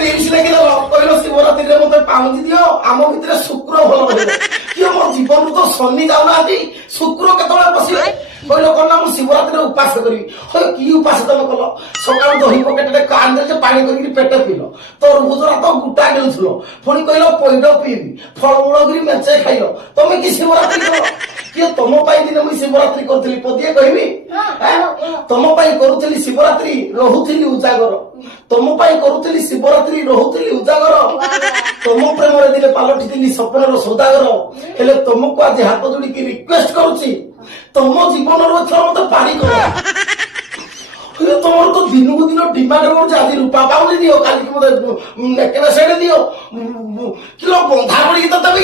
ରିଲ୍ସ ଦେଖିଦେଲ କହିଲ ଶିବରାତ୍ରିରେ ମତେ ପାଉଁଜି ଦିଅ ଆମ ଭିତରେ ଶୁକ୍ର ଭଲ ରହିବ କିଏ ମୋ ଜୀବନରୁ ତ ଶନି ଯାଉନାହାନ୍ତି ଶୁକ୍ର କେତେବେଳେ ପଶିବେ କହିଲ କଣ ନା ମୁଁ ଶିବରାତ୍ରିରେ ଉପାସ କରିବି ହଉ କି ଉପାସ ତମେ କଲ ସକାଳୁ ଦହି ପକେଟରେ କାନ୍ଦରେ ପାଣି କରିକି ପେଟ ପିଇଲ ତରଭୁଜରା ତ ଗୋଟା କିଣୁଥିଲ ପୁଣି କହିଲ ପଇଡ ପିଇବି ଫଳମୂଳ କରି ମେଞ୍ଚେ ଖାଇଲ ତମେ କି ଶିବରାତ୍ରି କଲ କିଏ ତମ ପାଇଁ ଦିନେ ମୁଁ ଶିବରାତ୍ରି କରୁଥିଲି ପଦିଏ କହିବି ତମ ପାଇଁ କରୁଥିଲି ଶିବରାତ୍ରି ରହୁଥିଲି ଉଜାଗର ତମ ପାଇଁ କରୁଥିଲି ଶିବରାତ୍ରି ରହୁଥିଲି ଉଜାଗର ତମ ପ୍ରେମରେ ଦିନେ ପାଲଟିଥିଲି ସ୍ୱପ୍ନର ସୌଦାଗର ହେଲେ ତମକୁ ଆଜି ହାତ ଯୋଡିକି ରିକ୍ୱେଷ୍ଟ କରୁଛି ତମ ଜୀବନର ଏଥର ମତେ ପାଣି କର ତମର ତ ଦିନକୁ ଦିନ ଡିମାଣ୍ଡ କରୁଛି ଆଜି ରୂପା ପାଉନି ଦିଅ କାଲିକି ମତେ ନେକେଲେ ସେଇଟା ଦିଅ କିଲୋ ବନ୍ଧା ପଡିକି ତ ଦେବି